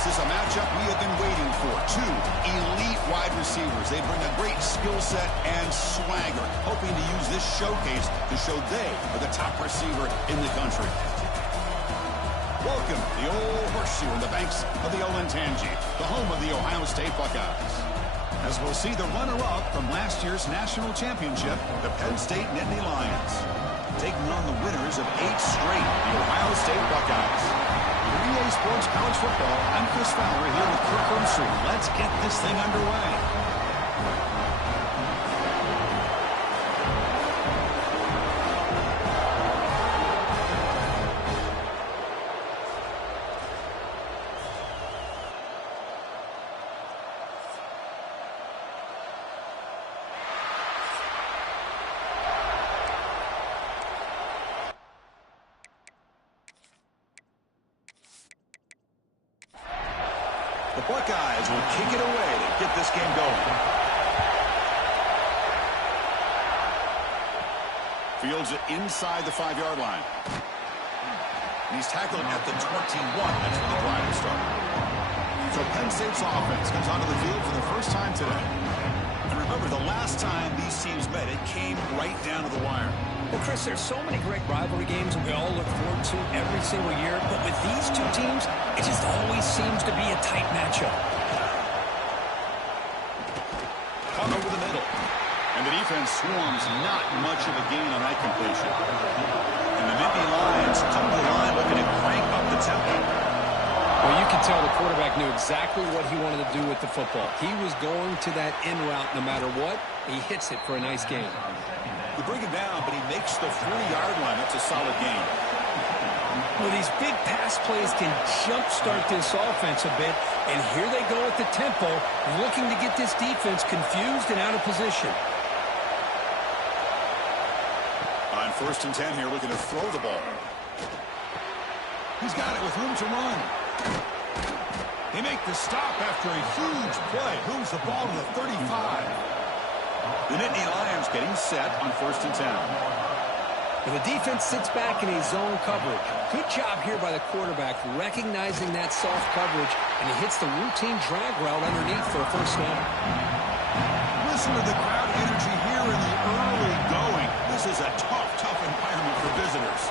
This is a matchup we have been waiting for. Two elite wide receivers. They bring a great skill set and swagger, hoping to use this showcase to show they are the top receiver in the country. Welcome to the old horseshoe on the banks of the Olentangy, the home of the Ohio State Buckeyes. As we'll see the runner-up from last year's national championship, the Penn State Nittany Lions, taking on the winners of 8 straight, the Ohio State Buckeyes. For EA Sports College Football, I'm Chris Fowler here with Kirk Herbstreit. Let's get this thing underway. The Buckeyes will kick it away to get this game going. Fields it inside the 5-yard line. And he's tackled at the 21. That's where the drive will start. So Penn State's offense comes onto the field for the first time today. And remember, the last time these teams met, it came right down to the wire. Well, Chris, there's so many great rivalry games that we all look forward to every single year. But with these two teams, it just always seems to be a tight matchup. Caught over the middle. And the defense swarms not much of a gain on that completion. And the Nittany Lions come to the line looking to crank up the tempo. Well, you can tell the quarterback knew exactly what he wanted to do with the football. He was going to that in route no matter what. He hits it for a nice gain. They bring him down, but he makes the 40-yard line. That's a solid gain. Well, these big pass plays can jumpstart this offense a bit, and here they go at the tempo, looking to get this defense confused and out of position. On 1st and 10 here, looking to throw the ball. He's got it with room to run. They make the stop after a huge play. Moves the ball to the 35. The Nittany Lions getting set on 1st and 10. And the defense sits back in a zone coverage. Good job here by the quarterback recognizing that soft coverage, and he hits the routine drag route underneath for a first down. Listen to the crowd energy here in the early going. This is a tough environment for visitors.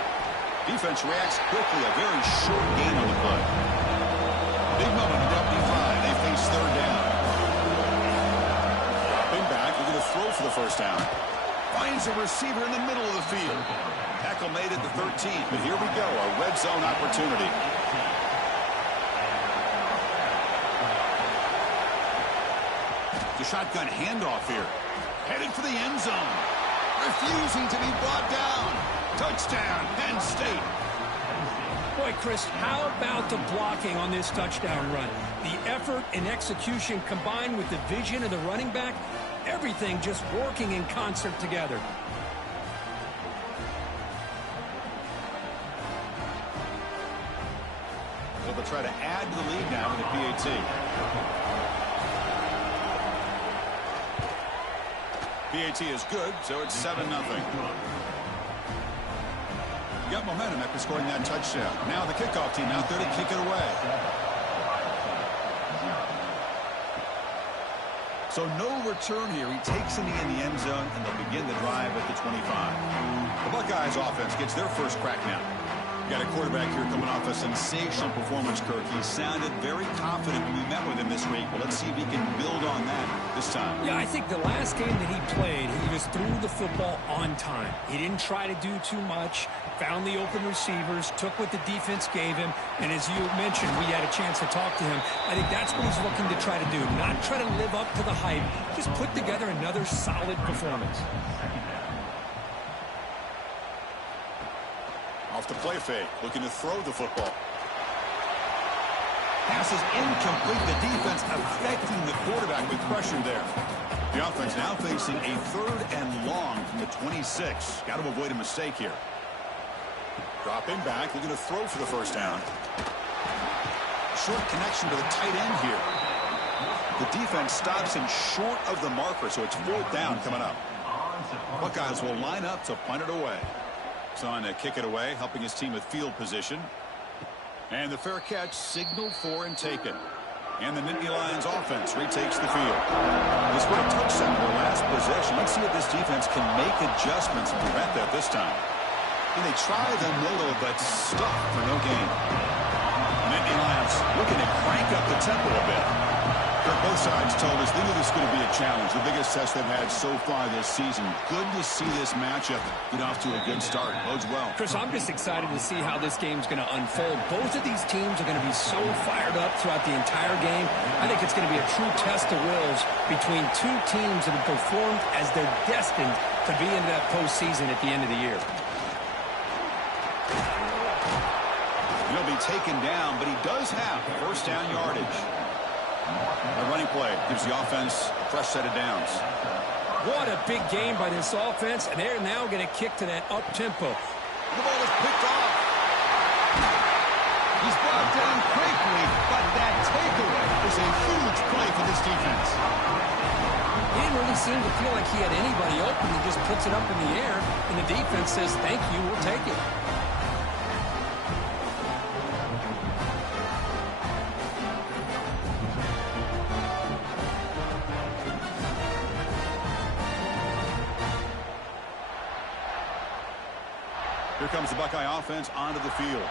Defense reacts quickly, a very short gain on the play. Big moment in Deputy 5. They face 3rd down. Dropping back, looking to throw for the first down. Finds a receiver in the middle of the field. Tackle made at the 13, but here we go, a red zone opportunity. The shotgun handoff here. Headed for the end zone. Refusing to be brought down. Touchdown, Penn State. Boy, Chris, how about the blocking on this touchdown run? The effort and execution combined with the vision of the running back, everything just working in concert together. So they'll try to add to the lead now with a PAT. PAT is good, so it's 7-0. Got momentum after scoring that touchdown. Now the kickoff team out there to kick it away. So no return here. He takes it in the end zone, and they'll begin the drive at the 25. The Buckeyes offense gets their first crack now. Got a quarterback here coming off a sensational performance, Kirk. He sounded very confident when we met with him this week. Well, let's see if he can build on that this time. Yeah, I think the last game that he played, he just threw the football on time. He didn't try to do too much, found the open receivers, took what the defense gave him, and as you mentioned, we had a chance to talk to him. I think that's what he's looking to try to do, not try to live up to the hype, just put together another solid performance. Off the play fake, looking to throw the football. Pass is incomplete. The defense affecting the quarterback with pressure there. The offense now facing a 3rd and long from the 26. Got to avoid a mistake here. Dropping back, looking to throw for the first down. Short connection to the tight end here. The defense stops him short of the marker, so it's 4th down coming up. Buckeyes will line up to punt it away. So on to kick it away, helping his team with field position. And the fair catch signaled for and taken. And the Nittany Lions offense retakes the field. They scored a touchdown in their last possession. Let's see if this defense can make adjustments and prevent that this time. And they try the middle, but stuck for no gain. Nittany Lions looking to crank up the tempo a bit. Both sides told us they knew this was going to be a challenge. The biggest test they've had so far this season. Good to see this matchup get off to a good start. Bodes well. Chris, I'm just excited to see how this game's going to unfold. Both of these teams are going to be so fired up throughout the entire game. I think it's going to be a true test of wills between two teams that have performed as they're destined to be into that postseason at the end of the year. He'll be taken down, but he does have first down yardage. A running play gives the offense a fresh set of downs. What a big game by this offense, and they're now going to kick to that up-tempo. The ball is picked off. He's brought down quickly, but that takeaway is a huge play for this defense. He didn't really seem to feel like he had anybody open. He just puts it up in the air, and the defense says, thank you, we'll take it. Here comes the Buckeye offense onto the field.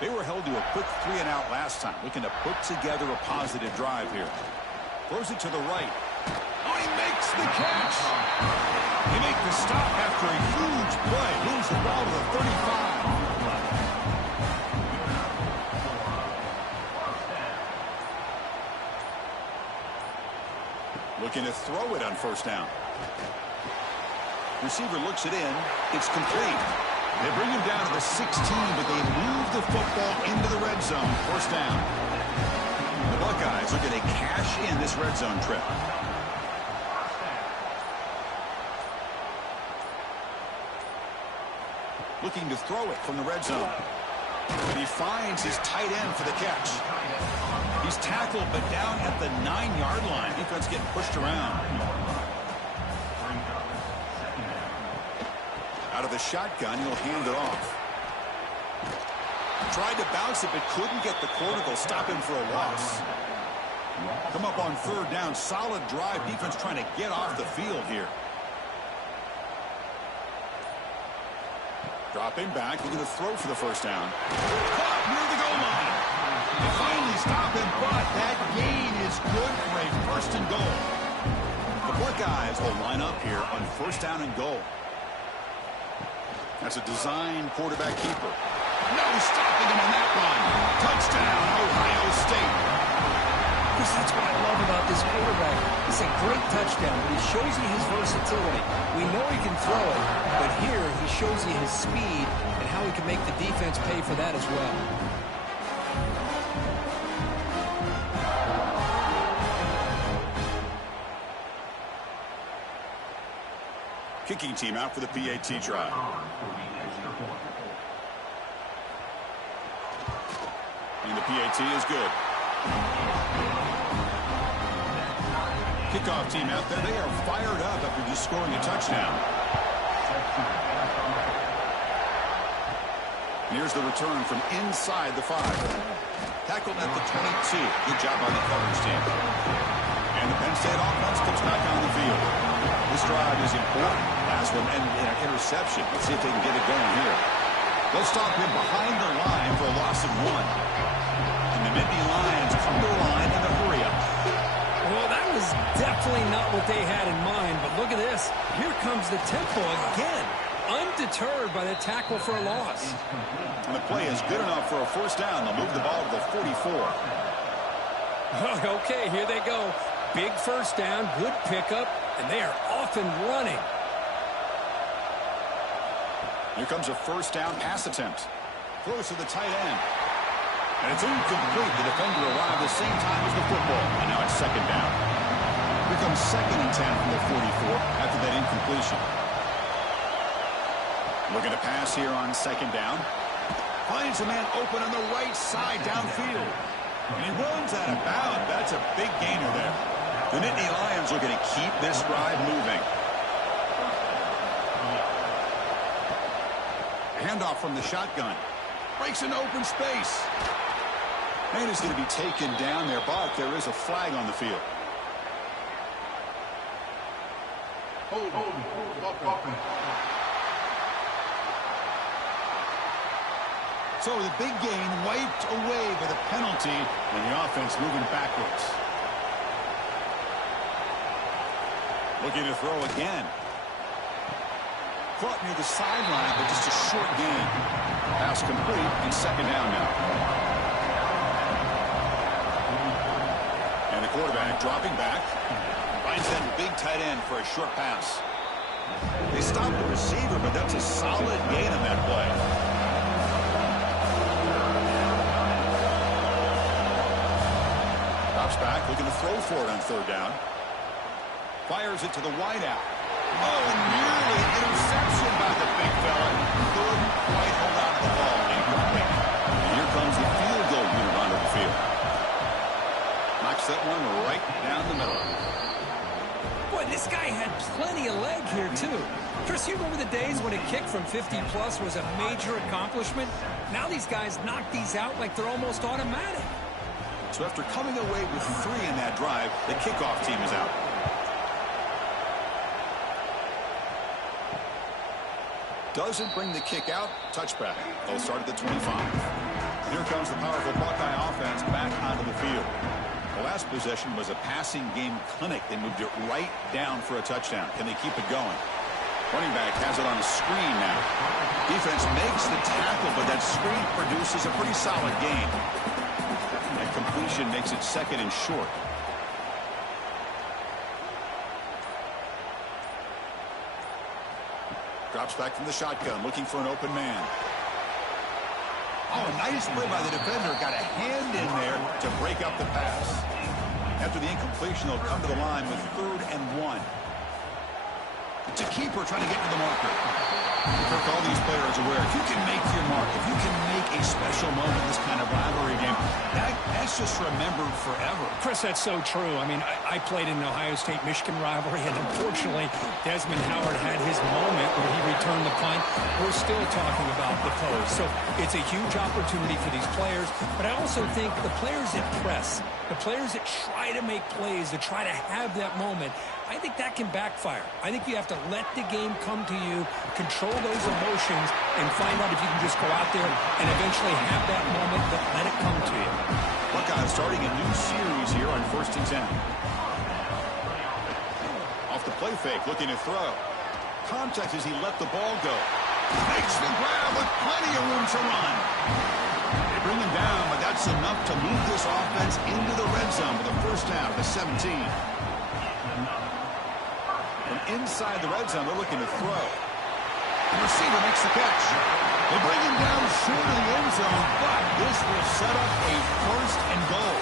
They were held to a quick 3-and-out last time, looking to put together a positive drive here. Throws it to the right. Oh, he makes the catch. They make the stop after a huge play. Moves the ball to the 35. Looking to throw it on first down. Receiver looks it in. It's complete. They bring him down to the 16, but they move the football into the red zone. First down. The Buckeyes are going to cash in this red zone trip. Looking to throw it from the red zone. And he finds his tight end for the catch. He's tackled, but down at the 9-yard line. Defense getting pushed around. Out of the shotgun, he'll hand it off. Tried to bounce it, but couldn't get the corner. They'll stop him for a loss. Come up on third down. Solid drive. Defense trying to get off the field here. Drop him back. Looking to throw for the first down. Caught near the goal line. They finally stop him, but that gain is good for a first and goal. The Buckeyes will line up here on first down and goal. That's a design quarterback keeper. No stopping him on that one. Touchdown, Ohio State. Chris, that's what I love about this quarterback. It's a great touchdown, but he shows you his versatility. We know he can throw it, but here he shows you his speed and how he can make the defense pay for that as well. Kicking team out for the PAT try. And the PAT is good. Kickoff team out there. They are fired up after just scoring a touchdown. And here's the return from inside the 5. Tackled at the 22. Good job by the coverage team. And the Penn State offense comes back on the field. This drive is important. Last one and an interception. Let's see if they can get it going here. They'll stop him behind the line for a loss of 1. And the Nittany Lions come to the line in the hurry-up. Well, that was definitely not what they had in mind, but look at this. Here comes the tempo again. Undeterred by the tackle for a loss. And the play is good enough for a first down. They'll move the ball to the 44. Okay, here they go. Big first down, good pickup, and they are off and running. Here comes a first down pass attempt. Throws to the tight end. And it's incomplete. The defender arrived at the same time as the football. And now it's second down. Here comes 2nd and 10 from the 44 after that incompletion. Looking to pass here on second down. Finds a man open on the right side downfield. And he runs out of bounds. That's a big gainer there. The Nittany Lions are going to keep this drive moving. Handoff from the shotgun. Breaks into open space. And is going to be taken down there, but there is a flag on the field. So the big gain wiped away by the penalty, and the offense moving backwards. Looking to throw again. Caught near the sideline, but just a short gain. Pass complete, and second down now. And the quarterback dropping back. Finds that big tight end for a short pass. They stopped the receiver, but that's a solid gain on that play. Drops back, looking to throw for it on third down. Fires it to the wideout. Oh, nearly an interception by the big fella. Couldn't quite hold on to the ball. Incomplete. And here comes the field goal unit onto the field. Knocks that one right down the middle. Boy, this guy had plenty of leg here, too. Chris, you remember the days when a kick from 50-plus was a major accomplishment? Now these guys knock these out like they're almost automatic. So after coming away with 3 in that drive, the kickoff team is out. Doesn't bring the kick out. Touchback. They'll start at the 25. Here comes the powerful Buckeye offense back onto the field. The last possession was a passing game clinic. They moved it right down for a touchdown. Can they keep it going? Running back has it on a screen now. Defense makes the tackle, but that screen produces a pretty solid gain. That completion makes it second and short. Drops back from the shotgun, looking for an open man. Oh, nice play by the defender. Got a hand in there to break up the pass. After the incompletion, they'll come to the line with 3rd and 1. It's a keeper trying to get to the marker. Kirk, all these players are aware, if you can make your mark, if you can make a special moment in this kind of rivalry game, that's just remembered forever. Chris, that's so true. I mean, I played in the Ohio State-Michigan rivalry, and unfortunately, Desmond Howard had his moment where he returned the punt. We're still talking about the pose. So it's a huge opportunity for these players, but I also think the players that press, the players that try to make plays, that try to have that moment, I think that can backfire. I think you have to let the game come to you, control those emotions, and find out if you can just go out there and eventually have that moment, but let it come to you. Buckeyes starting a new series here on 1st and 10. Off the play fake, looking to throw. Contact as he let the ball go. Makes the grab with plenty of room to run. They bring him down, but that's enough to move this offense into the red zone for the first down, the 17. From inside the red zone, they're looking to throw. The receiver makes the catch. They bring him down short of the end zone, but this will set up a 1st and goal.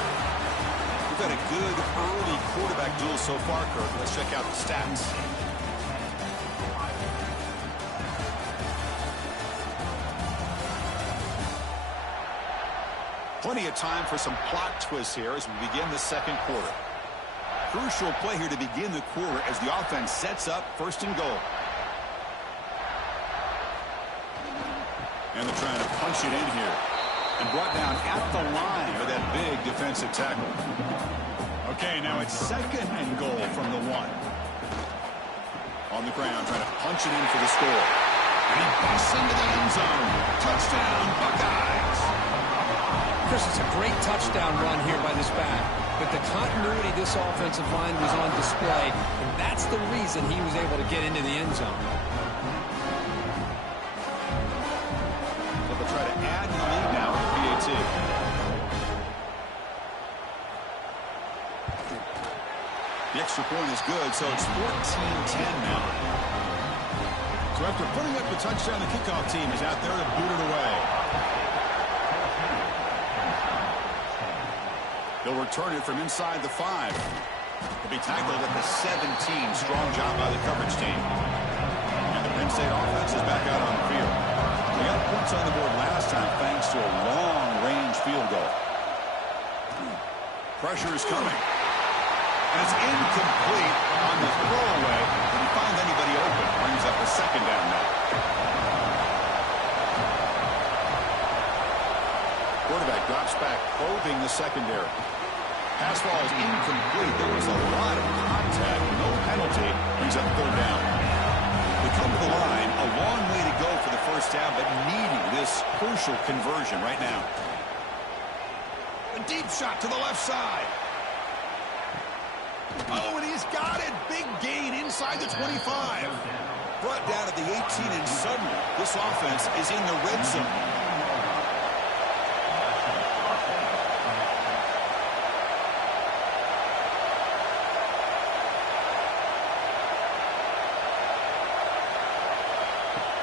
We've had a good early quarterback duel so far, Kirk. Let's check out the stats. Plenty of time for some plot twists here as we begin the second quarter. Crucial play here to begin the quarter as the offense sets up 1st and goal. And they're trying to punch it in here. And brought down at the line with that big defensive tackle. Okay, now it's 2nd and goal from the 1. On the ground, trying to punch it in for the score. And he busts into the end zone. Touchdown, Buckeyes. Chris, it's a great touchdown run here by this back. But the continuity of this offensive line was on display, and that's the reason he was able to get into the end zone. So they'll try to add to the lead now with PAT. The extra point is good, so it's 14-10 now. So after putting up the touchdown, the kickoff team is out there to boot it away. They'll return it from inside the 5. They'll be tackled at the 17. Strong job by the coverage team. And the Penn State offense is back out on the field. They got points on the board last time thanks to a long-range field goal. Pressure is coming. And it's incomplete on the throwaway. Didn't find anybody open. Brings up a 2nd down now. quarterback drops back, probing the secondary. Pass ball is incomplete. There was a lot of contact. No penalty. Brings up third down. They come to the line. A long way to go for the first down, but needing this crucial conversion right now. A deep shot to the left side. Oh, and he's got it. Big gain inside the 25. Brought down at the 18, and suddenly this offense is in the red zone.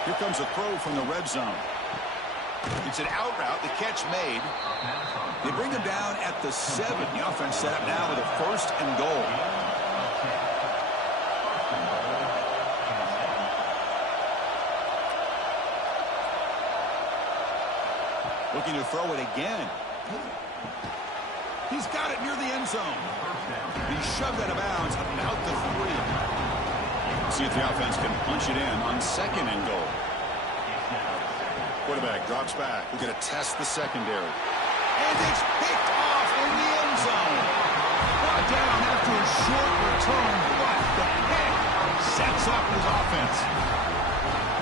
Here comes a throw from the red zone. It's an out route. The catch made. They bring him down at the 7. The offense set up now with a 1st and goal. Looking to throw it again. He's got it near the end zone. He shoved out of bounds about the 3. See if the offense can punch it in on 2nd and goal. Quarterback drops back. We're going to test the secondary. And it's picked off in the end zone. Brought down after a short return, but the pick sets up his offense.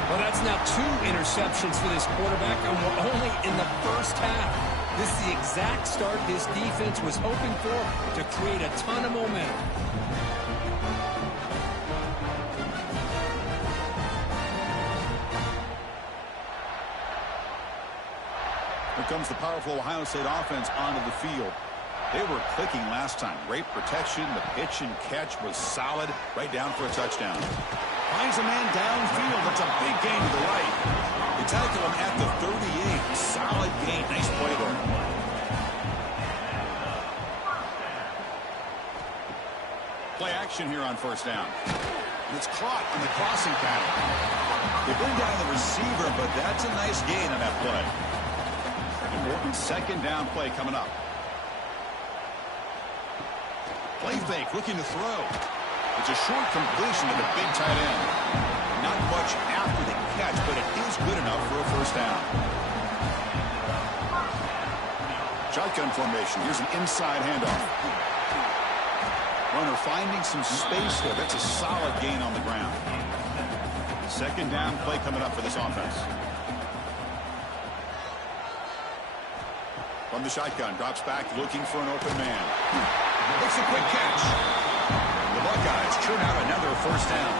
Well, that's now 2 interceptions for this quarterback, and we're only in the first half. This is the exact start this defense was hoping for to create a ton of momentum. Here comes the powerful Ohio State offense onto the field. They were clicking last time. Great protection. The pitch and catch was solid. Right down for a touchdown. Finds a man downfield. That's a big gain to the right. They tackle him at the 38. Solid gain. Nice play there. Play action here on 1st down. And it's caught on the crossing pattern. They bring down the receiver, but that's a nice gain on that play. Important 2nd down play coming up. Play fake, looking to throw. It's a short completion to the big tight end. Not much after the catch, but it is good enough for a 1st down. Shotgun formation. Here's an inside handoff. Runner finding some space there. That's a solid gain on the ground. 2nd down play coming up for this offense. From the shotgun, drops back, looking for an open man. Makes a quick catch. The Buckeyes churn out another 1st down.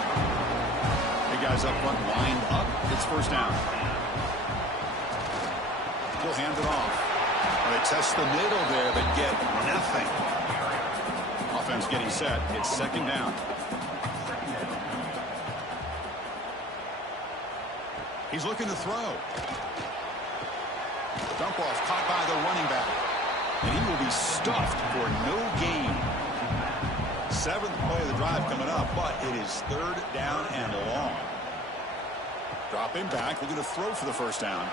Big guys up front, lined up. It's 1st down. He'll hand it off. They test the middle there, but get nothing. Offense getting set. It's 2nd down. He's looking to throw. Dump off caught by the running back. And he will be stuffed for no gain. 7th play of the drive coming up, but it is 3rd down and long. Drop him back, looking to throw for the 1st down.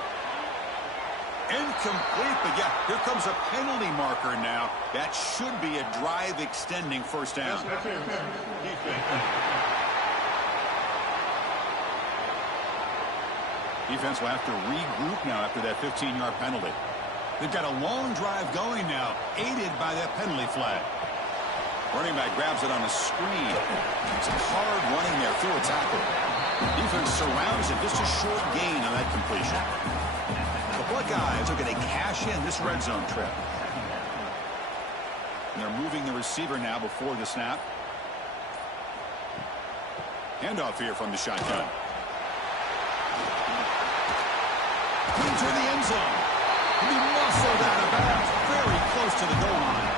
Incomplete, but yeah, here comes a penalty marker now. That should be a drive-extending 1st down. Defense will have to regroup now after that 15-yard penalty. They've got a long drive going now, aided by that penalty flag. Running back grabs it on a screen. Some hard running there through a tackle. Defense surrounds it, just a short gain on that completion. The Buckeyes are going to cash in this red zone trip. And they're moving the receiver now before the snap. Handoff here from the shotgun. Into the end zone. He muscled out of bounds, very close to the goal line.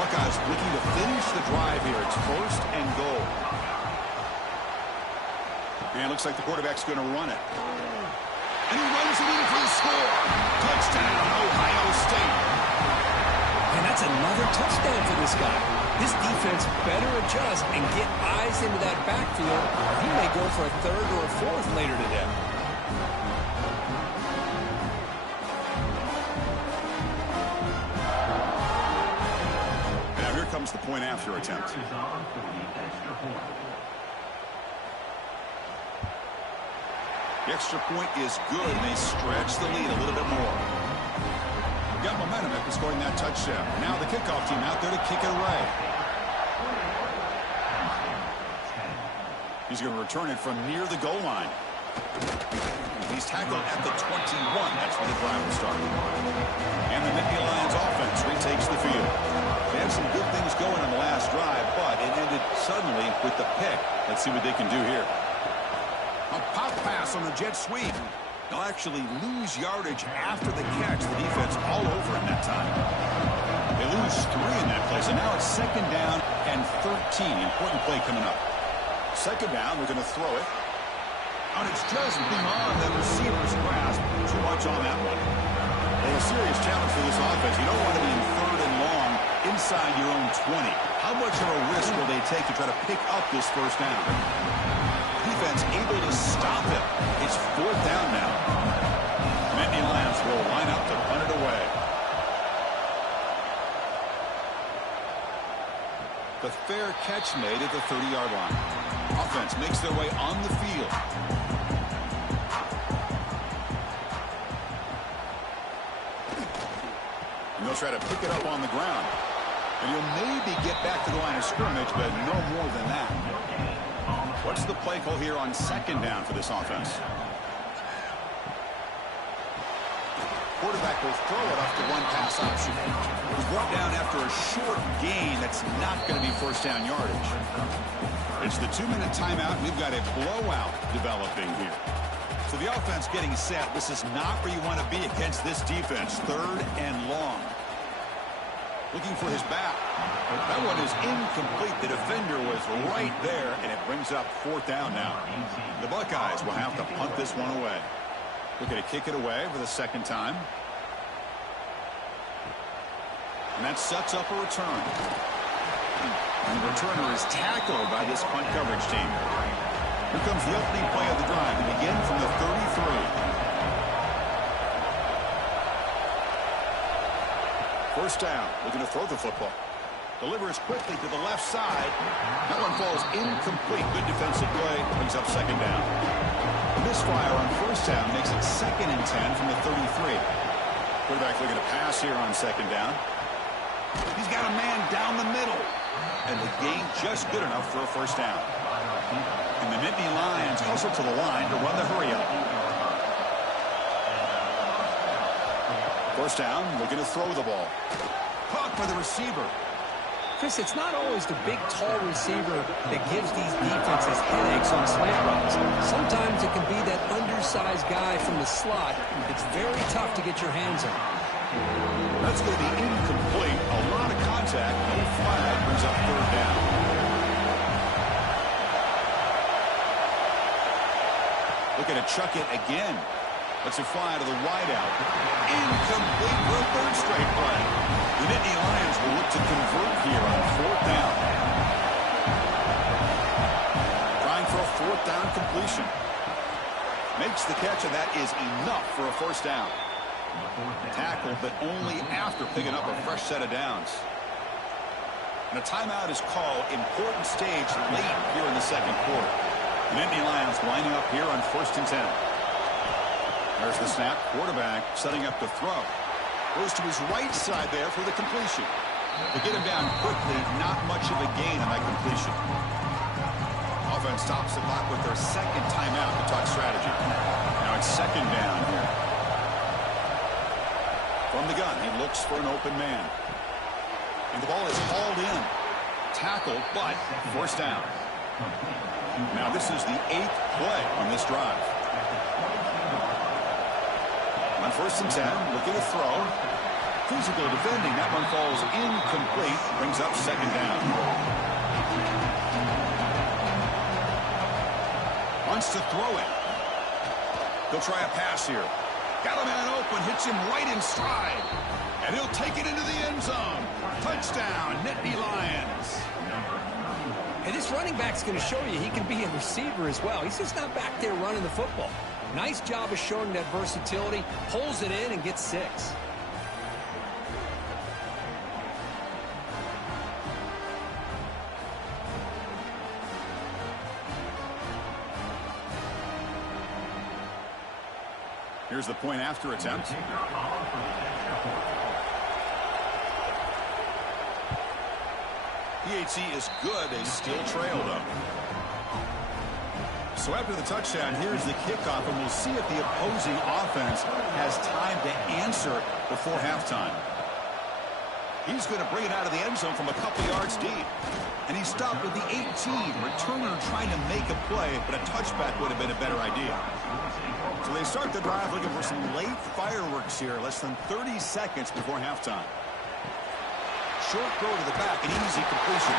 Buckeyes looking to finish the drive here. It's 1st and goal. And it looks like the quarterback's going to run it. And he runs it in for the score. Touchdown, Ohio State. And that's another touchdown for this guy. This defense better adjust and get eyes into that backfield. He may go for a 3rd or a 4th later today. Now here comes the point after attempt. The extra point is good, and they stretch the lead a little bit more. got momentum after scoring that touchdown. Now the kickoff team out there to kick it away. He's going to return it from near the goal line. He's tackled at the 21. That's where the drive will start. And the Nittany Lions offense retakes the field. They had some good things going on the last drive, but it ended suddenly with the pick. Let's see what they can do here. A pop pass on the jet sweep. They'll actually lose yardage after the catch. The defense all over in that time. They lose 3 in that play, so now it's 2nd down and 13. Important play coming up. 2nd down, we're going to throw it. And it's just beyond the receiver's grasp. So watch on that one. Well, a serious challenge for this offense. You don't want to be in 3rd and long inside your own 20. How much of a risk will they take to try to pick up this 1st down? Defense able to stop it. It's 4th down now. Nittany Lions will line up to punt it away. The fair catch made at the 30-yard line. Offense makes their way on the field. And they'll try to pick it up on the ground. And he'll maybe get back to the line of scrimmage, but no more than that. What's the play call here on 2nd down for this offense? Quarterback will throw it off to one pass option. He's brought down after a short gain that's not going to be 1st down yardage. It's the 2-minute timeout. We've got a blowout developing here. So the offense getting set. This is not where you want to be against this defense. 3rd and long. Looking for his back. That one is incomplete. The defender was right there, and it brings up 4th down now. The Buckeyes will have to punt this one away. Looking to kick it away for the 2nd time. And that sets up a return. And the returner is tackled by this punt coverage team. Here comes the opening play of the drive to begin from the 33. 1st down. Looking to throw the football. Delivers quickly to the left side. That one falls incomplete. Good defensive play. Brings up 2nd down. The misfire on 1st down makes it 2nd and 10 from the 33. Quarterback looking to pass here on 2nd down. He's got a man down the middle. And the gain just good enough for a 1st down. And the Nittany Lions hustle to the line to run the hurry-up. 1st down, looking to throw the ball. Caught by the receiver. Chris, it's not always the big, tall receiver that gives these defenses headaches on slant runs. Sometimes it can be that undersized guy from the slot. It's very tough to get your hands on. That's going to be incomplete. A lot of contact. No flag. Brings up 3rd down. Looking to chuck it again. Let's it fly to the wideout. Incomplete for a 3rd straight play. The Nittany Lions will look to convert here on 4th down. Trying for a 4th down completion. Makes the catch, and that is enough for a 1st down. Tackled, but only after picking up a fresh set of downs. And a timeout is called. Important stage late here in the 2nd quarter. The Nittany Lions lining up here on 1st and 10. There's the snap. Quarterback setting up to throw. Goes to his right side there for the completion. To get him down quickly, not much of a gain on that completion. Offense stops the clock with their 2nd timeout to talk strategy. Now it's 2nd down here. From the gun, he looks for an open man. And the ball is hauled in. Tackled, but 1st down. Now this is the 8th play on this drive. On 1st and 10, looking to throw. Physical defending. That one falls incomplete. Brings up 2nd down. Wants to throw it. He'll try a pass here. Got a man open. Hits him right in stride. And he'll take it into the end zone. Touchdown, Nittany Lions. And this running back's going to show you he can be a receiver as well. He's just not back there running the football. Nice job of showing that versatility. Pulls it in and gets 6. Here's the point after attempt. PAT is good. They still trail, though. So after the touchdown, here's the kickoff, and we'll see if the opposing offense has time to answer before halftime. He's going to bring it out of the end zone from a couple yards deep. And he stopped with the 18. Returner trying to make a play, but a touchback would have been a better idea. So they start the drive looking for some late fireworks here, less than 30 seconds before halftime. Short throw to the back, an easy completion.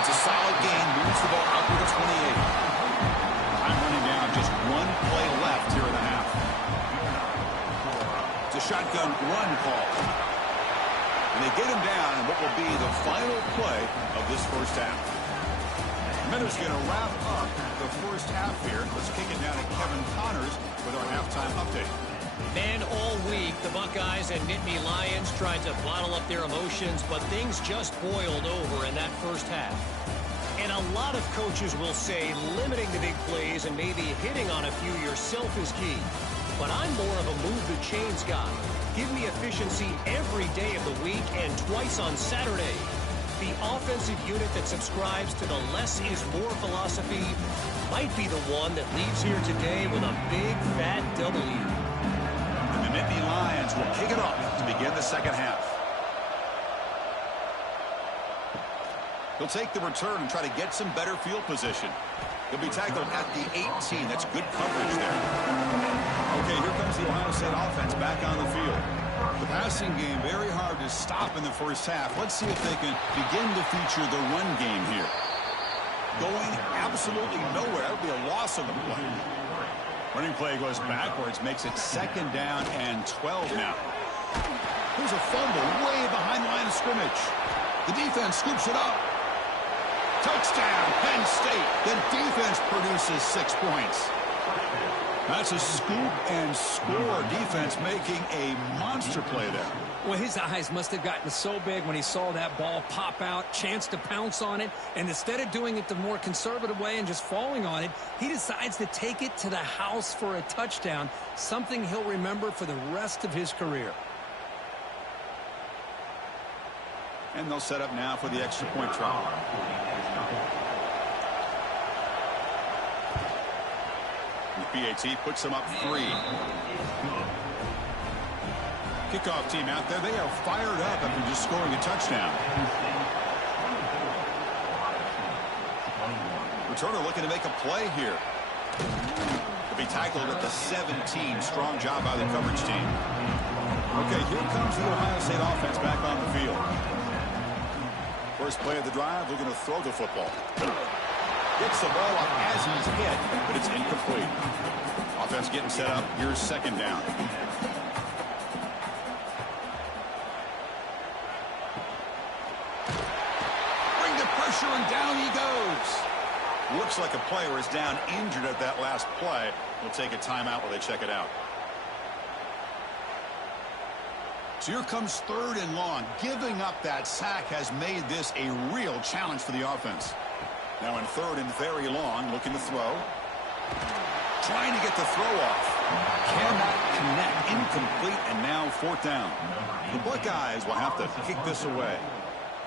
It's a solid gain, moves the ball out to the 28. Time running down, just one play left here in the half. It's a shotgun run call. And they get him down in what will be the final play of this first half. Minutes going to wrap up the first half here. Let's kick it down to Kevin Connors with our halftime update. Man, all week, the Buckeyes and Nittany Lions tried to bottle up their emotions, but things just boiled over in that first half. And a lot of coaches will say limiting the big plays and maybe hitting on a few yourself is key. But I'm more of a move the chains guy. Give me efficiency every day of the week and twice on Saturday. The offensive unit that subscribes to the less is more philosophy might be the one that leaves here today with a big fat W. And the Nittany Lions will kick it off to begin the second half. He'll take the return and try to get some better field position. He'll be tackled at the 18. That's good coverage there. Okay, here comes the Ohio State offense back on the field. The passing game very hard to stop in the first half. Let's see if they can begin to feature the run game here. Going absolutely nowhere. That would be a loss on the play. Running play goes backwards, makes it second down and 12 now. There's a fumble way behind the line of scrimmage. The defense scoops it up. Touchdown, Penn State. The defense produces 6 points. That's a scoop and score. Defense making a monster play there. Well, his eyes must have gotten so big when he saw that ball pop out, chance to pounce on it, and instead of doing it the more conservative way and just falling on it, he decides to take it to the house for a touchdown, something he'll remember for the rest of his career. And they'll set up now for the extra point try. The PAT puts them up 3. Kickoff team out there. They are fired up after just scoring a touchdown. Returner looking to make a play here. He'll be tackled at the 17. Strong job by the coverage team. Okay, here comes the Ohio State offense back on the field. First play of the drive, they're going to throw the football. Gets the ball up as he's hit, but it's incomplete. Offense getting set up. Here's second down. Bring the pressure, and down he goes. Looks like a player is down injured at that last play. We'll take a timeout while they check it out. So here comes third and long. Giving up that sack has made this a real challenge for the offense. Now in third and very long, looking to throw. Trying to get the throw off. Cannot connect. Incomplete, and now fourth down. The Buckeyes will have to kick this away.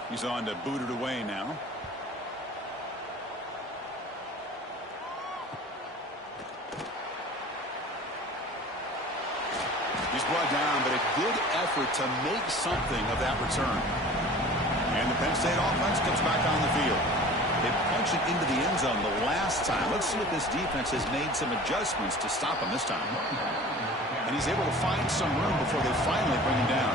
He's on to boot it away now. He's brought down, but a good effort to make something of that return. And the Penn State offense comes back on the field. They punched it into the end zone the last time. Let's see if this defense has made some adjustments to stop him this time. And he's able to find some room before they finally bring him down.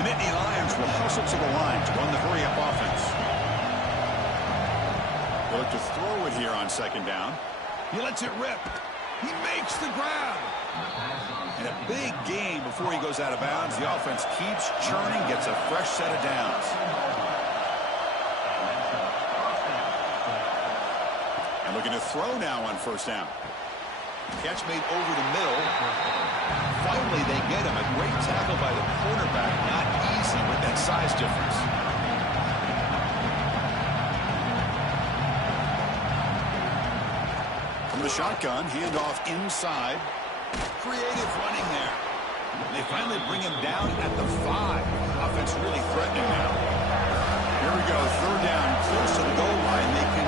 The Nittany Lions will hustle to the line to run the hurry-up offense. They look to throw it here on second down. He lets it rip. He makes the grab. And a big gain before he goes out of bounds. The offense keeps churning, gets a fresh set of downs. And looking to throw now on first down. Catch made over the middle. Finally, they get him. A great tackle by the quarterback. Not easy with that size difference. From the shotgun, handoff inside. Creative running there. They finally bring him down at the 5. Offense really threatening now. Here we go.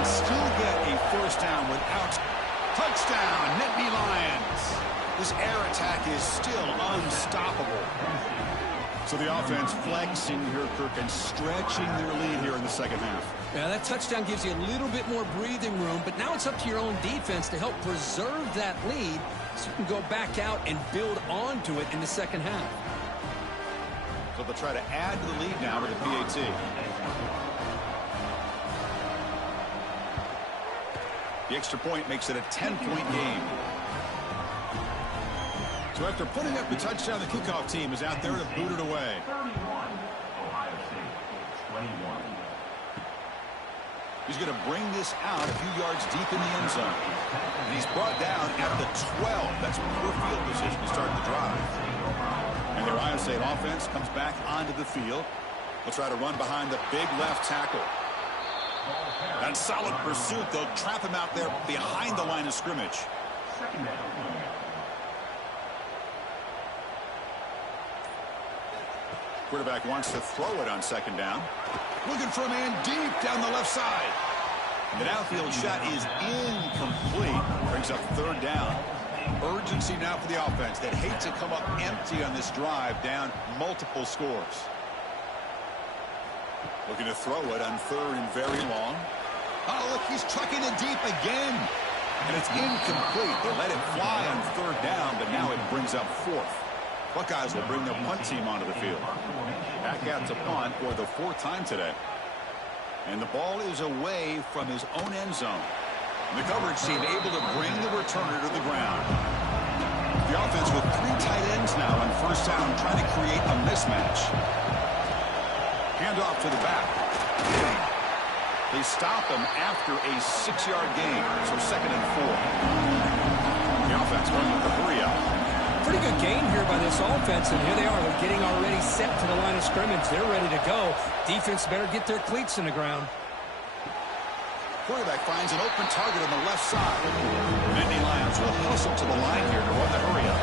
still get a first down without touchdown, Nittany Lions. This air attack is still unstoppable. So the offense flexing here, Kirk, and stretching their lead here in the second half. Yeah, that touchdown gives you a little bit more breathing room, but now it's up to your own defense to help preserve that lead so you can go back out and build onto it in the second half. So they'll try to add to the lead now with the PAT. The extra point makes it a 10-point game. So after putting up the touchdown, the kickoff team is out there to boot it away. 31, Ohio State, 21. He's going to bring this out a few yards deep in the end zone. And he's brought down at the 12. That's poor field position to start the drive. And the Ohio State offense comes back onto the field. They'll try to run behind the big left tackle. That solid pursuit. They'll trap him out there behind the line of scrimmage. Second down. Quarterback wants to throw it on second down. Looking for a man deep down the left side. And the downfield shot is incomplete. Brings up third down. Urgency now for the offense that hate to come up empty on this drive, down multiple scores. Looking to throw it on third and very long. Oh, look, he's trucking it deep again. And it's incomplete. They let it fly on third down, but now it brings up fourth. Buckeyes will bring their punt team onto the field. Back out to punt for the fourth time today. And the ball is away from his own end zone. And the coverage team able to bring the returner to the ground. The offense with three tight ends now on first down, trying to create a mismatch. Hand off to the back. They stop him after a 6-yard gain, so second and 4. The offense going with the hurry up. Pretty good game here by this offense, and here they are. They're getting already set to the line of scrimmage. They're ready to go. Defense better get their cleats in the ground. Quarterback finds an open target on the left side. Nittany Lions will hustle to the line here to run the hurry up.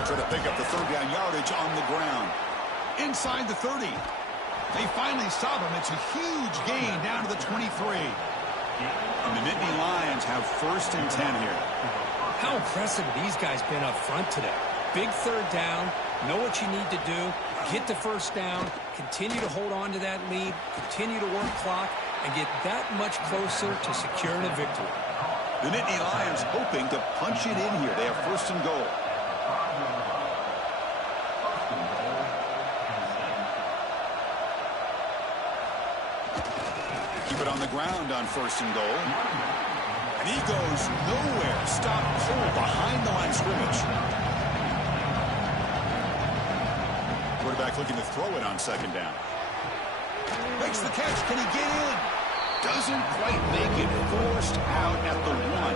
They'll try to pick up the third down yardage on the ground. Inside the 30. They finally stop him. It's a huge gain down to the 23. And the Nittany Lions have first and 10 here. How impressive have these guys been up front today? Big third down, know what you need to do, get the first down, continue to hold on to that lead, continue to work clock, and get that much closer to securing a victory. The Nittany Lions hoping to punch it in here. They have first and goal. Keep it on the ground on first and goal. And he goes nowhere. Stop cold behind the line of scrimmage. Quarterback looking to throw it on second down. Makes the catch. Can he get in? Doesn't quite make it. Forced out at the 1.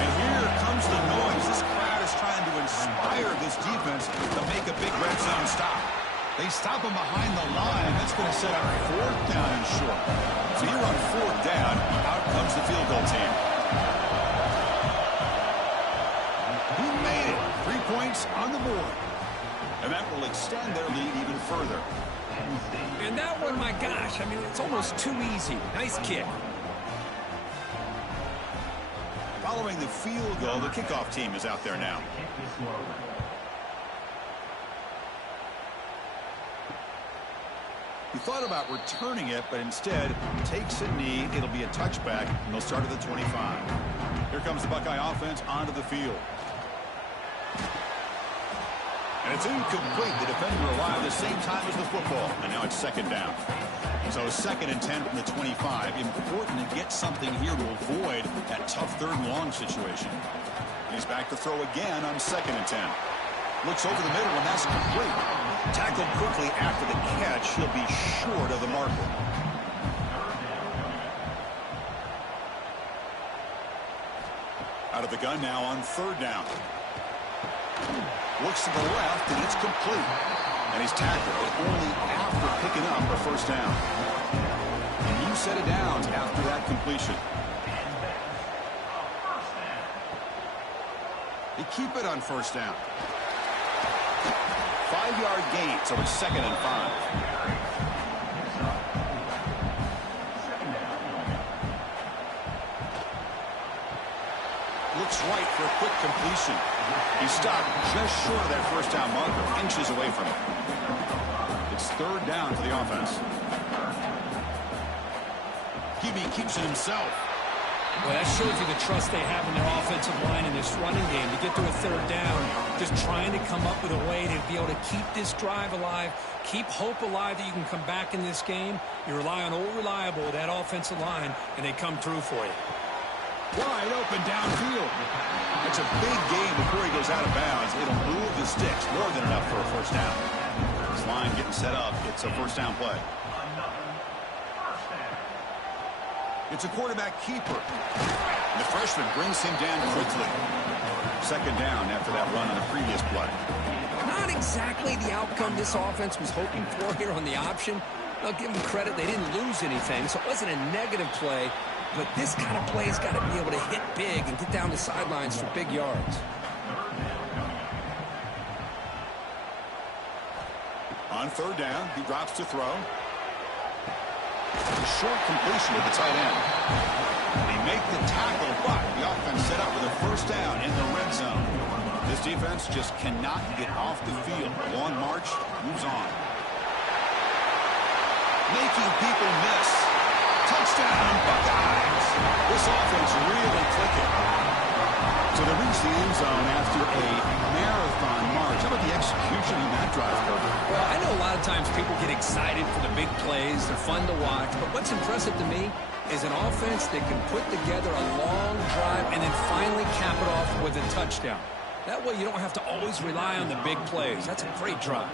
And here comes the noise. This crowd is trying to inspire this defense to make a big red zone stop. They stop him behind the line. That's going to set up fourth down and short. So here on fourth down, out comes the field goal team. He made it. 3 points on the board. And that will extend their lead even further. And that one, my gosh, I mean, it's almost too easy. Nice kick. Following the field goal, the kickoff team is out there now. He thought about returning it, but instead takes a knee. It'll be a touchback, and they'll start at the 25. Here comes the Buckeye offense onto the field. And it's incomplete. The defender arrived at the same time as the football, and now it's second down. So second and 10 from the 25. Important to get something here to avoid that tough third and long situation. He's back to throw again on second and 10. Looks over the middle, and that's complete. Tackled quickly after the catch. He'll be short of the marker. Out of the gun now on third down. Looks to the left, and it's complete. And he's tackled, but only after picking up a first down. A new set of downs after that completion. They keep it on first down. 5-yard gain, so it's second and 5. flight for a quick completion. He stopped just short of that first down marker, inches away from it. It's third down for the offense. QB keeps it himself. Well, that shows you the trust they have in their offensive line in this running game. To get to a third down, just trying to come up with a way to be able to keep this drive alive, keep hope alive that you can come back in this game. You rely on old reliable, that offensive line, and they come through for you. Wide open downfield. It's a big game before he goes out of bounds. It'll move the sticks more than enough for a first down. This line getting set up. It's a first down play. It's a quarterback keeper. And the freshman brings him down quickly. Second down after that run on the previous play. Not exactly the outcome this offense was hoping for here on the option. I'll give them credit. They didn't lose anything, so it wasn't a negative play. But this kind of play's got to be able to hit big and get down the sidelines for big yards. On third down, he drops to throw. A short completion to the tight end. They make the tackle, but the offense set up with a first down in the red zone. This defense just cannot get off the field. Long march, moves on. Making people miss. Touchdown, Buckeyes. This offense really clicking. So they reach the end zone after a marathon march. How about the execution on that drive, Kirby? Well, I know a lot of times people get excited for the big plays. They're fun to watch. But what's impressive to me is an offense that can put together a long drive and then finally cap it off with a touchdown. That way you don't have to always rely on the big plays. That's a great drive.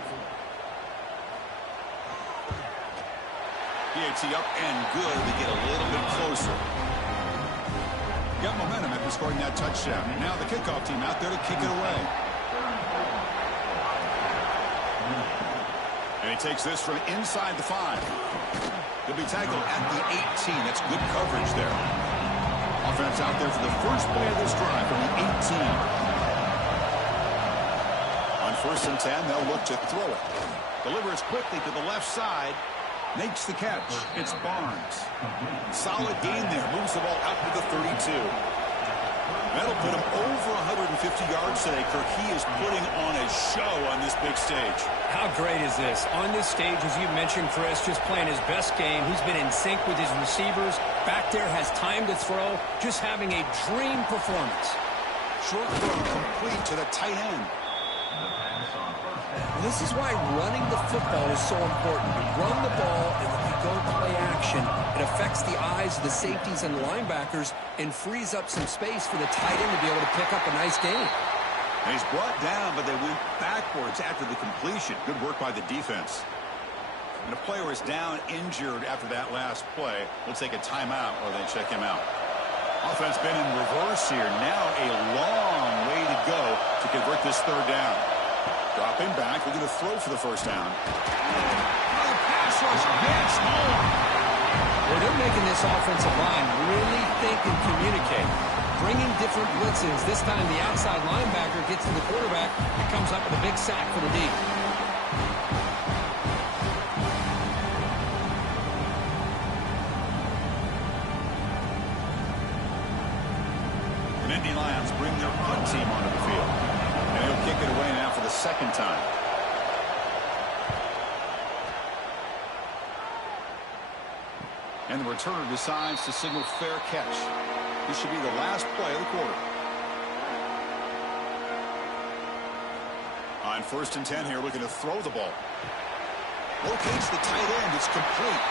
PAT up and good to get a little bit closer. Got momentum after scoring that touchdown. Now the kickoff team out there to kick it away. And he takes this from inside the 5. He'll be tackled at the 18. That's good coverage there. Offense out there for the first play of this drive from the 18. On first and 10, they'll look to throw it. Delivers quickly to the left side. Makes the catch. It's Barnes. Solid gain there. Moves the ball out to the 32. That'll put him over 150 yards today, Kirk. He is putting on a show on this big stage. How great is this? On this stage, as you mentioned, Chris, just playing his best game. He's been in sync with his receivers. Back there, has time to throw. Just having a dream performance. Short throw complete to the tight end. This is why running the football is so important. You run the ball, and when you go play action, it affects the eyes of the safeties and the linebackers and frees up some space for the tight end to be able to pick up a nice gain. And he's brought down, but they went backwards after the completion. Good work by the defense. And the player is down injured after that last play. We'll take a timeout or they check him out. Offense been in reverse here. Now a long way to go to convert this third down. Dropping back, looking to throw for the first down. The pass rush gets home. Well, they're making this offensive line really think and communicate. Bringing different blitzes. This time the outside linebacker gets to the quarterback and comes up with a big sack for the D. The Nittany Lions bring their punt team onto the field. And he'll kick it away now for the second time. And the returner decides to signal fair catch. This should be the last play of the quarter. On first and 10 here, looking to throw the ball. Locates the tight end. It's complete.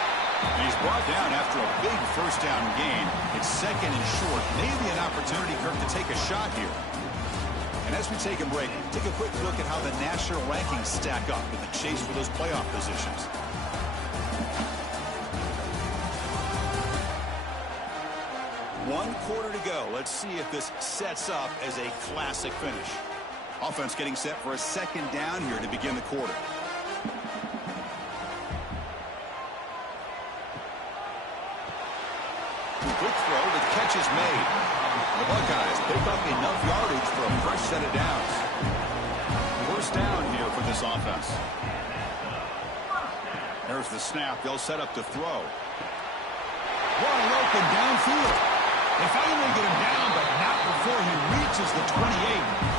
And he's brought down after a big first down gain. It's second and short. Maybe an opportunity, Kirk, to take a shot here. And as we take a break, take a quick look at how the national rankings stack up in the chase for those playoff positions. One quarter to go. Let's see if this sets up as a classic finish. Offense getting set for a second down here to begin the quarter. Quick throw, the catch is made. The Buckeyes pick up enough yardage for a fresh set of downs. First down here for this offense. There's the snap. They'll set up to throw. Wide open downfield. They finally get him down, but not before he reaches the 28.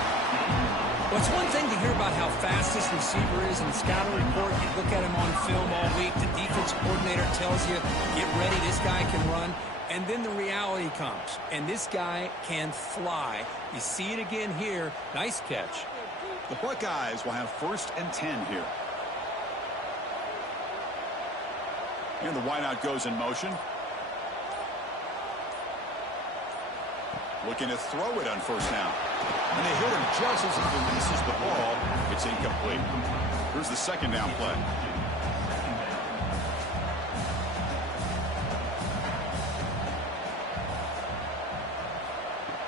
Well, it's one thing to hear about how fast this receiver is in the scouting report. You look at him on film all week. The defense coordinator tells you, get ready, this guy can run. And then the reality comes, and this guy can fly. You see it again here. Nice catch. The Buckeyes will have 1st and 10 here. And the wideout goes in motion. Looking to throw it on 1st down. And they hit him just as he releases the ball. It's incomplete. Here's the 2nd down play.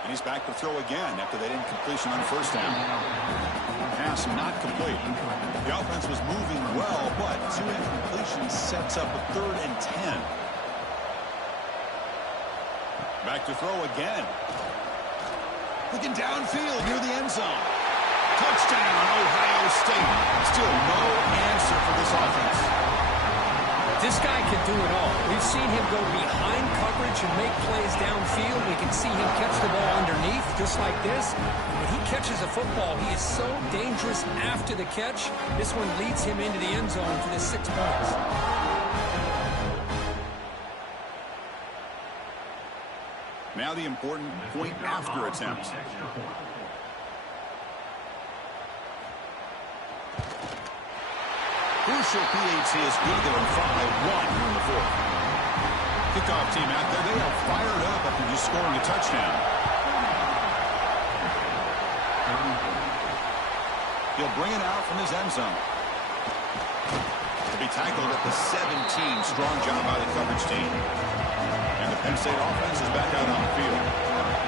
And he's back to throw again after that incompletion on 1st down. Pass not complete. The offense was moving well, but 2 incompletions sets up a 3rd and 10. Back to throw again. Looking downfield near the end zone. Touchdown, Ohio State. Still no answer for this offense. This guy can do it all. We've seen him go behind coverage and make plays downfield. We can see him catch the ball underneath, just like this. When he catches a football, he is so dangerous after the catch. This one leads him into the end zone for the 6 points. Now the important point after attempt. Crucial PAT is good there in 5-1 here in the 4th. Kickoff team out there, they are fired up after just scoring a touchdown. He'll bring it out from his end zone. To be tackled at the 17. Strong job by the coverage team. And the Penn State offense is back out on the field.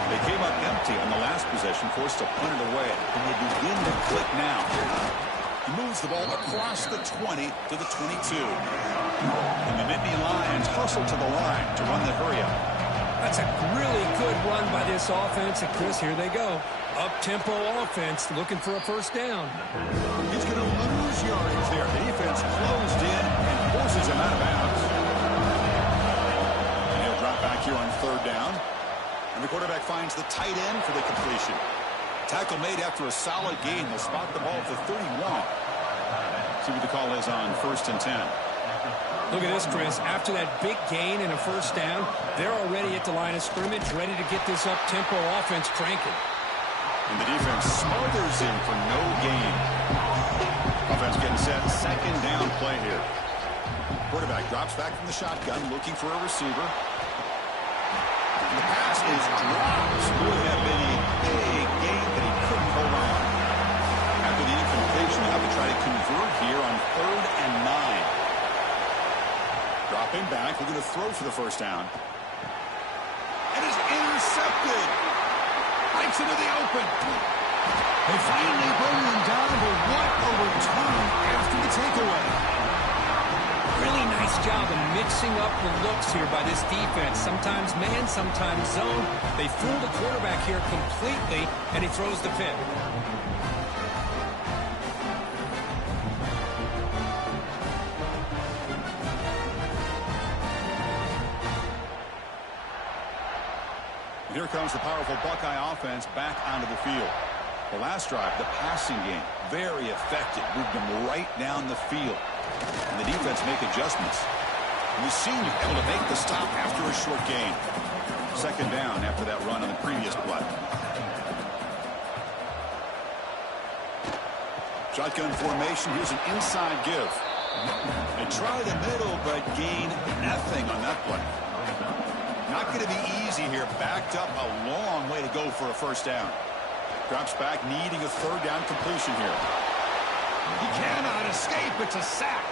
They came up empty on the last possession, forced to punt it away. And they begin to click now. He moves the ball across the 20 to the 22. And the Nittany Lions hustle to the line to run the hurry up. That's a really good run by this offense. And Chris, here they go. Up-tempo offense looking for a 1st down. He's going to lose yardage there. The defense closed in and forces him out of bounds. And he'll drop back here on 3rd down. And the quarterback finds the tight end for the completion. Tackle made after a solid gain. They'll spot the ball at the 31. See what the call is on 1st and 10. Look at this, Chris. After that big gain and a 1st down, they're already at the line of scrimmage, ready to get this up-tempo offense cranking. And the defense smothers him for no gain. Offense getting set. 2nd down play here. Quarterback drops back from the shotgun, looking for a receiver. And the pass is dropped. Would have been a big gain, but he couldn't hold on. After the incompletion, they'll have to try to convert here on 3rd and 9. Dropping back, looking to throw for the 1st down. And is intercepted. Bites into the open. They finally bring him down, but what a return after the takeaway. Really nice job of mixing up the looks here by this defense. Sometimes man, sometimes zone. They fool the quarterback here completely, and he throws the pick. Here comes the powerful Buckeye offense back onto the field. The last drive, the passing game, very effective. Moved them right down the field. And the defense make adjustments. And the senior able to make the stop after a short gain. 2nd down after that run on the previous play. Shotgun formation. Here's an inside give. They try the middle, but gain nothing on that play. Not going to be easy here. Backed up a long way to go for a 1st down. Drops back, needing a 3rd down completion here. He cannot escape. It's a sack.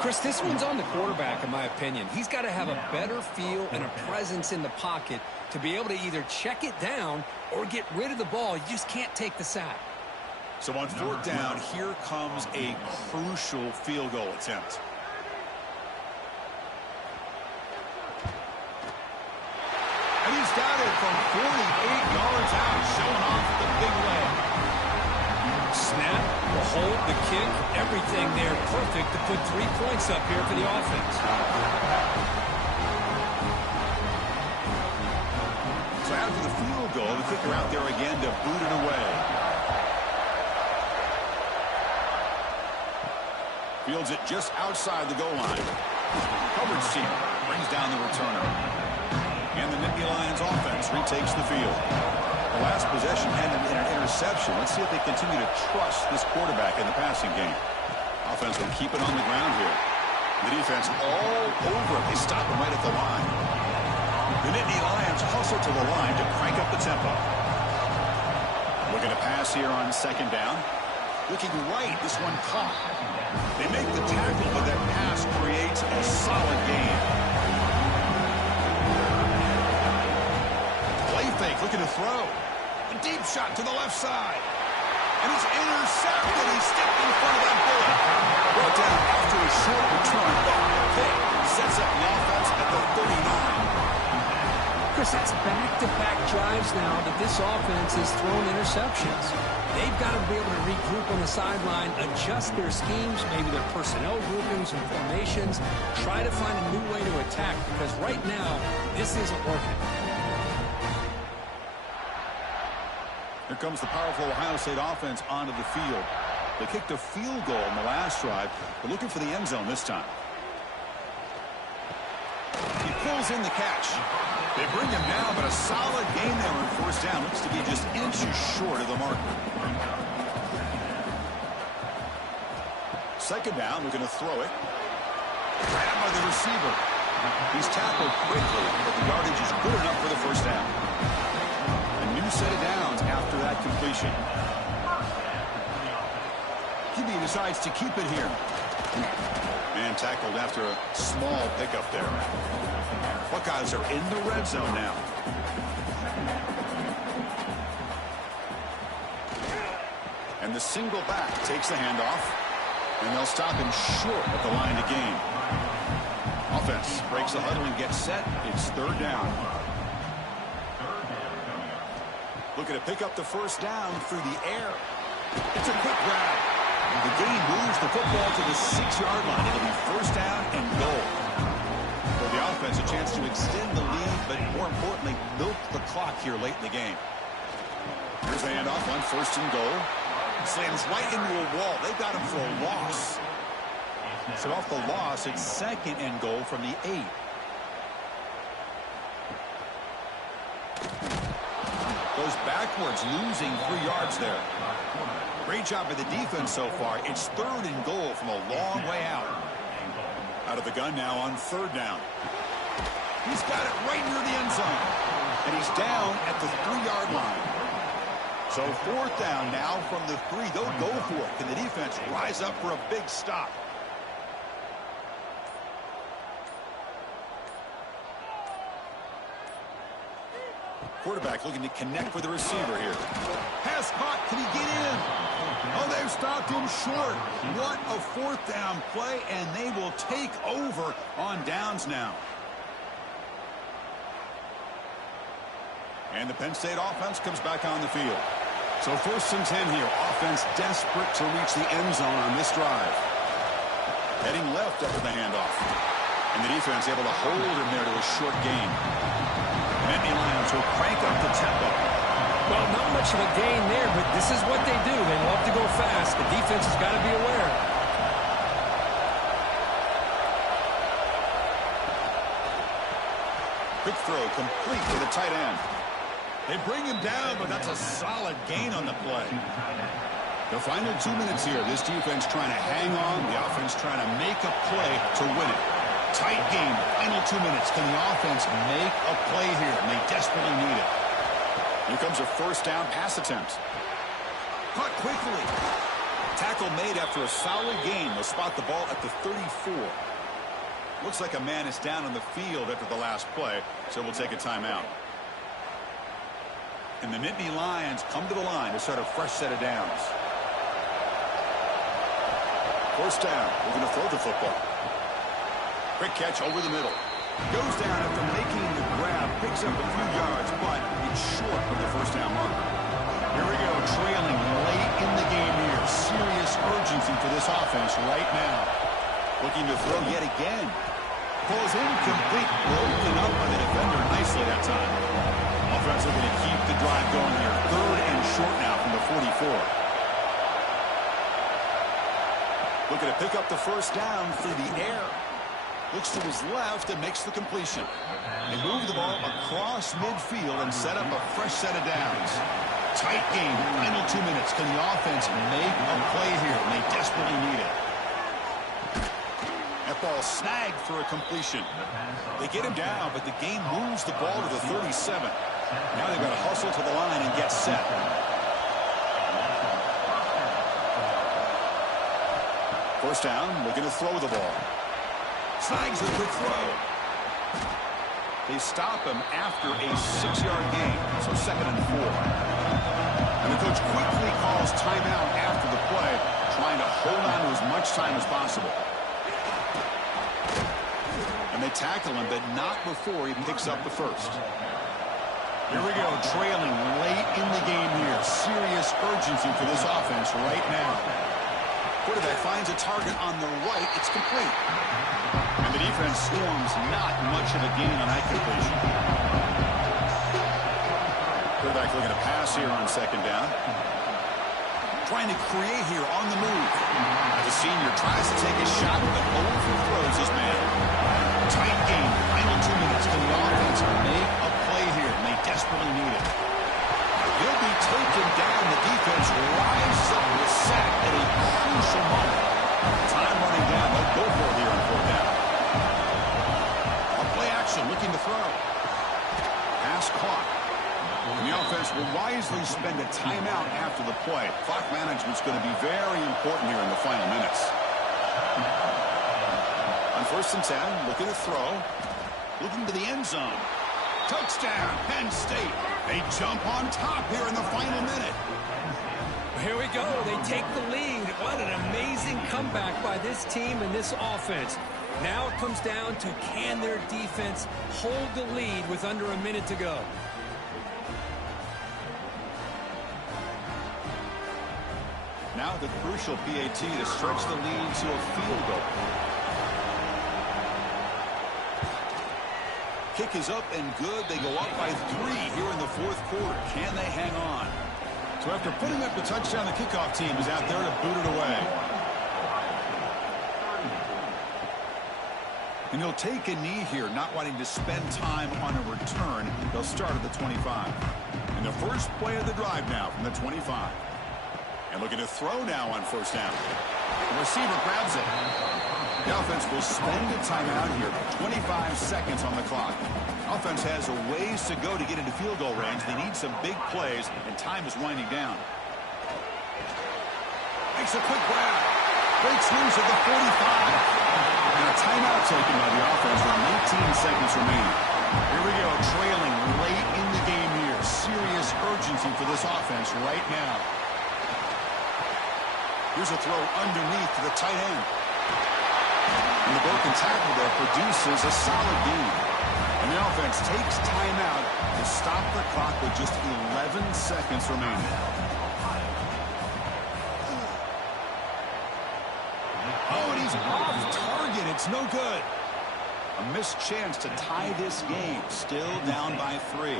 Chris, this one's on the quarterback, in my opinion. He's got to have a better feel and a presence in the pocket to be able to either check it down or get rid of the ball. You just can't take the sack. So on 4th down, here comes a crucial field goal attempt. And he's got it from 48 yards out, showing off the big leg. Snap, the hold, the kick, everything there perfect to put 3 points up here for the offense. So after the field goal, the kicker out there again to boot it away. Fields it just outside the goal line. Coverage team brings down the returner. And the Nittany Lions offense retakes the field. The last possession ended in an interception. Let's see if they continue to trust this quarterback in the passing game. Offense will keep it on the ground here. The defense all over it. They stop him right at the line. The Nittany Lions hustle to the line to crank up the tempo. Looking to pass here on second down. Looking right, this one caught. They make the tackle, but that pass creates a solid gain. Play fake, looking to throw. A deep shot to the left side. And it's intercepted. He stepped in front of that bullet. Brought down after a short return. Pick sets up the offense at the 39. Chris, that's back-to-back drives now that this offense has thrown interceptions. They've got to be able to regroup on the sideline, adjust their schemes, maybe their personnel groupings and formations, try to find a new way to attack, because right now, this isn't working. Here comes the powerful Ohio State offense onto the field. They kicked a field goal in the last drive. They're looking for the end zone this time. He pulls in the catch. They bring him down, but a solid gain there on first down. Looks to be just inches short of the marker. Second down, looking to throw it. Grabbed by the receiver. He's tackled quickly, but the yardage is good enough for the first down. A new set of downs after that completion. QB decides to keep it here. Man tackled after a small pickup there. Buckeyes are in the red zone now. And the single back takes the handoff. And they'll stop him short at the line to gain. Offense breaks the huddle and gets set. It's third down. Looking to pick up the first down through the air. It's a quick grab. The gain moves the football to the 6-yard line. It'll be first down and goal. For the offense, a chance to extend the lead, but more importantly, milk the clock here late in the game. Here's the handoff on first and goal. Slams right into a wall. They got him for a loss. So off the loss, it's second and goal from the 8. Goes backwards, losing 3 yards there. Great job by the defense so far. It's third and goal from a long way out. Out of the gun now on third down. He's got it right near the end zone. And he's down at the 3-yard line. So fourth down now from the 3. They'll go for it. Can the defense rise up for a big stop? Quarterback looking to connect with the receiver here. Pass caught. Can he get in? Oh, they've stopped him short. What a fourth down play, and they will take over on downs now. And the Penn State offense comes back on the field. So first and 10 here. Offense desperate to reach the end zone on this drive. Heading left after the handoff. And the defense able to hold him there to a short gain. Nittany Lions will crank up the tempo. Well, not much of a gain there, but this is what they do. They love to go fast. The defense has got to be aware. Quick throw complete to the tight end. They bring him down, but that's a solid gain on the play. The final 2 minutes here. This defense trying to hang on. The offense trying to make a play to win it. Tight game. Final 2 minutes. Can the offense make a play here? And they desperately need it. Here comes a first down pass attempt. Caught quickly. Tackle made after a solid gain. They'll spot the ball at the 34. Looks like a man is down on the field after the last play, so we'll take a timeout. And the Nittany Lions come to the line to start a fresh set of downs. First down. We're going to throw the football. Quick catch over the middle. Goes down after making the grab. Picks up a few yards, but it's short of the first down marker. Here we go, trailing late in the game here. Serious urgency for this offense right now. Looking to throw yet again. Pulls incomplete. Broken up by the defender nicely that time. defense looking to keep the drive going here. 3rd and short now from the 44. Looking to pick up the first down through the air. Looks to his left and makes the completion. They move the ball across midfield and set up a fresh set of downs. Tight game. Final 2 minutes. Can the offense make a play here? And they desperately need it. That ball snagged for a completion. They get him down, but the game moves the ball to the 37. Now they've got to hustle to the line and get set. First down, looking to throw the ball. Snags the quick throw. They stop him after a 6-yard gain, so 2nd and 4. And the coach quickly calls timeout after the play, trying to hold on to as much time as possible. And they tackle him, but not before he picks up the first. Here we go, trailing late in the game here. Serious urgency for this offense right now. Quarterback finds a target on the right. It's complete. And the defense storms not much of a gain on that completion. Quarterback looking to pass here on 2nd down. Trying to create here on the move. The senior tries to take a shot, but overthrows his man. Tight game. Final 2 minutes. Can the offense make a play here? And they desperately need it. He'll be taken down. The defense rises up with a sack at a crucial moment. Time running down. They'll go for it here on 4th down. On play action, looking to throw. Pass clock. And the offense will wisely spend a timeout after the play. Clock management's going to be very important here in the final minutes. On 1st and 10, looking to throw. Looking to the end zone. Touchdown, Penn State. They jump on top here in the final minute. Here we go. They take the lead. What an amazing comeback by this team and this offense. Now it comes down to, can their defense hold the lead with under a minute to go? Now the crucial PAT to stretch the lead to a field goal. Kick is up and good. They go up by 3 here in the 4th quarter. Can they hang on? So after putting up the touchdown, the kickoff team is out there to boot it away. And he'll take a knee here, not wanting to spend time on a return. They'll start at the 25. And the first play of the drive now from the 25. And looking to throw now on 1st down. The receiver grabs it. The offense will spend a timeout here. 25 seconds on the clock. Offense has a ways to go to get into field goal range. They need some big plays, and time is winding down. Makes a quick grab. Breaks loose at the 45. And a timeout taken by the offense with 19 seconds remaining. Here we go, trailing late in the game here. Serious urgency for this offense right now. Here's a throw underneath to the tight end. And the broken tackle there produces a solid gain. And the offense takes timeout to stop the clock with just 11 seconds remaining. Oh, and he's off target. It's no good. A missed chance to tie this game. Still down by 3.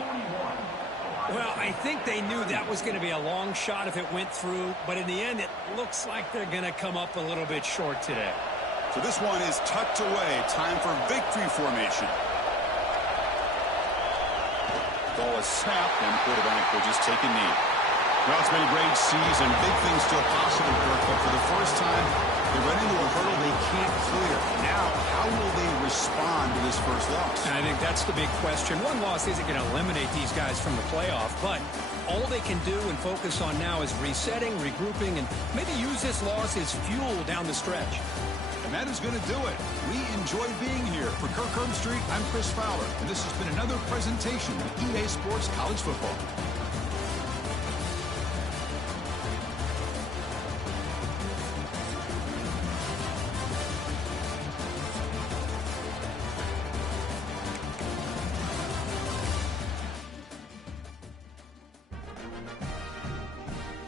Well, I think they knew that was going to be a long shot if it went through, but in the end, it looks like they're going to come up a little bit short today. So this one is tucked away. Time for victory formation. Ball is snapped, and quarterback will just take a knee. Well, it's been a great season. Big things still possible, Kirk, but for the first time, they run into a hurdle they can't clear. Now, how will they respond to this first loss? And I think that's the big question. One loss isn't going to eliminate these guys from the playoff, but all they can do and focus on now is resetting, regrouping, and maybe use this loss as fuel down the stretch. And that is going to do it. We enjoyed being here. For Kirk Herbstreit, I'm Chris Fowler, and this has been another presentation of EA Sports College Football.